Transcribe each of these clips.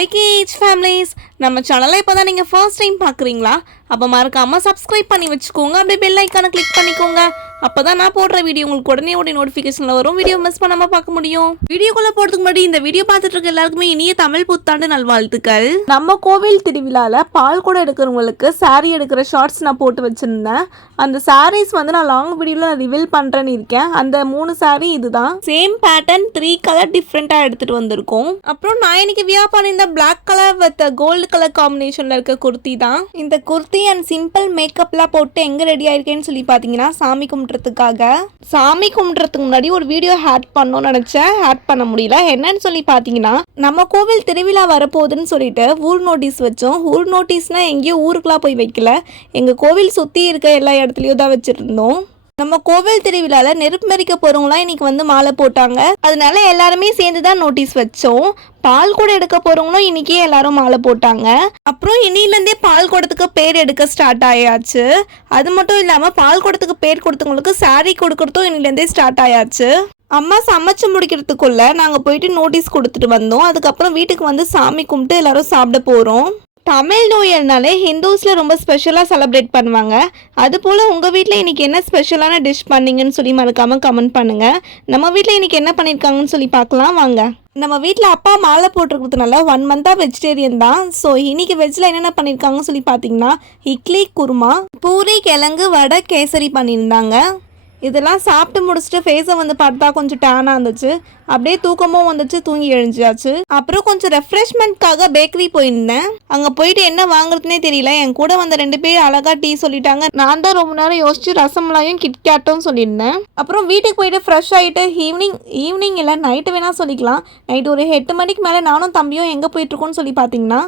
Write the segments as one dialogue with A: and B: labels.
A: Hi kids, families. நம்ம சேனலை இப்போ தான் நீங்கள் ஃபர்ஸ்ட் டைம் பார்க்குறீங்களா அப்போ மறக்காமல் சப்ஸ்கிரைப் பண்ணி வச்சுக்கோங்க. அப்படியே பெல் ஐக்கானை கிளிக் பண்ணிக்கோங்க. அப்போ தான் நான் போடுற வீடியோ உங்களுக்கு உடனே உடனே நோட்டிஃபிகேஷனில் வரும். வீடியோ மிஸ் பண்ணாமல் பார்க்க முடியும். வீடியோக்குள்ளே போகிறதுக்கு முன்னாடி இந்த வீடியோ பார்த்துட்டு இருக்க எல்லாருக்குமே இனிய தமிழ் புத்தாண்டு நல்வாழ்த்துக்கள். நம்ம கோவில் திருவிழாவில் பால் கூட எடுக்கிறவங்களுக்கு saree எடுக்கிற ஷார்ட்ஸ் நான் போட்டு வச்சுருந்தேன். அந்த sarees வந்து நான் லாங் வீடியோவில் நான் ரிவீல் பண்ணுறேன்னு இருக்கேன். அந்த மூணு saree இதுதான். சேம் பேட்டர்ன் த்ரீ கலர் டிஃப்ரெண்ட்டாக எடுத்துகிட்டு வந்திருக்கோம். அப்புறம் நான் இன்னைக்கு வியா பண்ணியிருந்த black colour with gold colour காம்பினேஷனில் இருக்க குர்த்தி தான். இந்த குர்த்தி அண்ட் சிம்பிள் மேக்கப்லாம் போட்டு எங்கே ரெடி ஆயிருக்கேன்னு சொல்லி பார்த்தீங்கன்னா சாமி கும்பிட்றதுக்காக. சாமி கும்பிட்றதுக்கு முன்னாடி ஒரு வீடியோ ஹேட் பண்ணணும்னு நினச்சேன். ஹேட் பண்ண முடியல. என்னன்னு சொல்லி பார்த்தீங்கன்னா நம்ம கோவில் திருவிழா வரப்போகுதுன்னு சொல்லிட்டு ஊர் நோட்டீஸ் வச்சோம். ஊர் நோட்டீஸ்னால் எங்கேயும் ஊருக்குலாம் போய் வைக்கல. எங்கள் கோவில் சுற்றி இருக்க எல்லா இடத்துலையும் தான் வச்சுருந்தோம். நம்ம கோவில் திருவிழால நெருப்பு மறிக்க போறவங்களாம் இன்னைக்கு வந்து மாலை போட்டாங்க. அதனால எல்லாருமே சேர்ந்து தான் நோட்டீஸ் வச்சோம். பால் கூட எடுக்க போறவங்களும் இன்னைக்கே எல்லாரும் மாலை போட்டாங்க. அப்புறம் இன்னிலேருந்தே பால் குடத்துக்கு பேர் எடுக்க ஸ்டார்ட் ஆயாச்சு. அது மட்டும் இல்லாம பால் குடத்துக்கு பேர் கொடுத்தவங்களுக்கு saree கொடுக்கறதும் இன்னிலேருந்தே ஸ்டார்ட் ஆயாச்சு. அம்மா சமைச்சு முடிக்கிறதுக்குள்ள நாங்கள் போயிட்டு நோட்டீஸ் கொடுத்துட்டு வந்தோம். அதுக்கப்புறம் வீட்டுக்கு வந்து சாமி கும்பிட்டு எல்லாரும் சாப்பிட போகிறோம் தமிழ் நியூ இயர்னாலே ஹிந்துஸில் ரொம்ப ஸ்பெஷலாக செலப்ரேட் பண்ணுவாங்க. அதுபோல் உங்கள் வீட்டில் இன்றைக்கி என்ன ஸ்பெஷலான டிஷ் பண்ணீங்கன்னு சொல்லி மறக்காமல் கமெண்ட் பண்ணுங்கள் நம்ம வீட்டில் இன்றைக்கி என்ன பண்ணியிருக்காங்கன்னு சொல்லி பார்க்கலாம் வாங்க. நம்ம வீட்டில் அப்பா மாலை போட்டிருக்கிறதுனால ஒன் மந்தாக வெஜிடேரியன் தான். ஸோ இன்னைக்கு வெஜ்ஜில் என்னென்ன பண்ணியிருக்காங்கன்னு சொல்லி பார்த்தீங்கன்னா இட்லி குருமா பூரி கிழங்கு வடை கேசரி பண்ணியிருந்தாங்க. இதெல்லாம் சாப்பிட்டு முடிச்சுட்டு ஃபேஸை வந்து பார்த்தா கொஞ்சம் டேனாக இருந்துச்சு. அப்படியே தூக்கமும் வந்துச்சு தூங்கி எழுஞ்சியாச்சு. அப்புறம் கொஞ்சம் ரெஃப்ரெஷ்மெண்ட்காக பேக்கரி போயிருந்தேன். அங்கே போயிட்டு என்ன வாங்குறதுனே தெரியல. என் கூட வந்த ரெண்டு பேர் அழகாக டீ சொல்லிட்டாங்க. நான் தான் ரொம்ப நேரம் யோசிச்சு ரசமலாயும் கிட்கேட்டும் சொல்லியிருந்தேன். அப்புறம் வீட்டுக்கு போயிட்டு ஃப்ரெஷ் ஆகிட்டு ஈவினிங் ஈவினிங் இல்லை நைட்டு வேணால் சொல்லிக்கலாம். நைட்டு ஒரு எட்டு மணிக்கு மேலே நானும் தம்பியும் எங்கே போயிட்டுருக்கோன்னு சொல்லி பார்த்தீங்கன்னா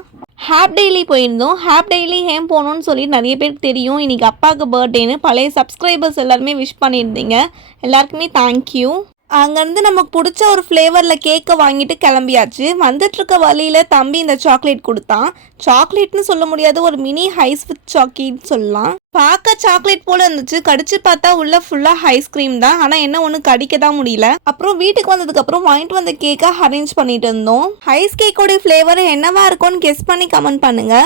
A: ஹாப் டெய்லி போயிருந்தோம். ஹாப் டெய்லி ஹேம் போகணும்னு சொல்லி நிறைய பேருக்கு தெரியும். இன்றைக்கி அப்பாவுக்கு பர்த்டேன்னு பழைய சப்ஸ்கிரைபர்ஸ் எல்லாருமே விஷ் பண்ணியிருந்தீங்க. எல்லாருக்குமே தேங்க்யூ அங்கேருந்து நமக்கு பிடிச்ச ஒரு ஃப்ளேவரில் கேக்கை வாங்கிட்டு கிளம்பியாச்சு. வந்துட்டுருக்க வழியில் தம்பி இந்த சாக்லேட் கொடுத்தான். சாக்லேட்னு சொல்ல முடியாது. ஒரு மினி ஹைஸ் வித் சாக்லேட் சொல்லலாம். பார்க்க சாக்லேட் போல இருந்துச்சு. கடிச்சு பார்த்தா உள்ள ஃபுல்லாக ஐஸ்கிரீம் தான். ஆனால் என்ன ஒண்ணு கடிக்க தான் முடியல. அப்புறம் வீட்டுக்கு வந்ததுக்கப்புறம் வாங்கிட்டு வந்த கேக்கை அரேஞ்ச் பண்ணிட்டு இருந்தோம். ஐஸ் கேக்கோட ஃபிளேவர் என்னவா இருக்கும்னு கெஸ் பண்ணி கமெண்ட் பண்ணுங்க.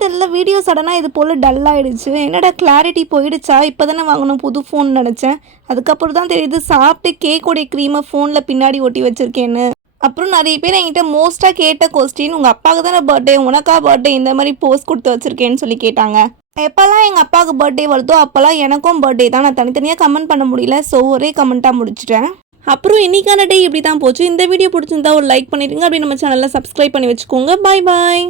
A: என்னாச்சுன்னு தெரியல வீடியோ சடனாக இது போல் டல் என்னடா கிளாரிட்டி போயிடுச்சா? இப்போ தானே வாங்கணும் புது ஃபோன் நினச்சேன். அதுக்கப்புறம் தான் தெரியுது சாப்பிட்டு கேக்கோடைய க்ரீமை ஃபோனில் பின்னாடி ஒட்டி வச்சுருக்கேன்னு. அப்புறம் நிறைய பேர் என்கிட்ட மோஸ்ட்டாக கேட்ட கொஸ்டின் உங்கள் அப்பாவுக்கு தானே பர்த்டே உனக்கா பர்த்டே இந்த மாதிரி போஸ்ட் கொடுத்து வச்சுருக்கேன்னு சொல்லி கேட்டாங்க. எப்போல்லாம் எங்கள் அப்பாவுக்கு பர்த்டே வருதோ அப்போல்லாம் எனக்கும் பர்த்டே தான். நான் தனித்தனியாக கமெண்ட் பண்ண முடியல ஸோ ஒரே கமெண்ட்டாக முடிச்சிட்டேன். அப்புறம் இன்னைக்கான டே இப்படி தான் போச்சு. இந்த வீடியோ பிடிச்சிருந்தா ஒரு லைக் பண்ணிடுங்க. அப்படி நம்ம சேனலில் சப்ஸ்கிரைப் பண்ணி வச்சுக்கோங்க. பாய் பாய்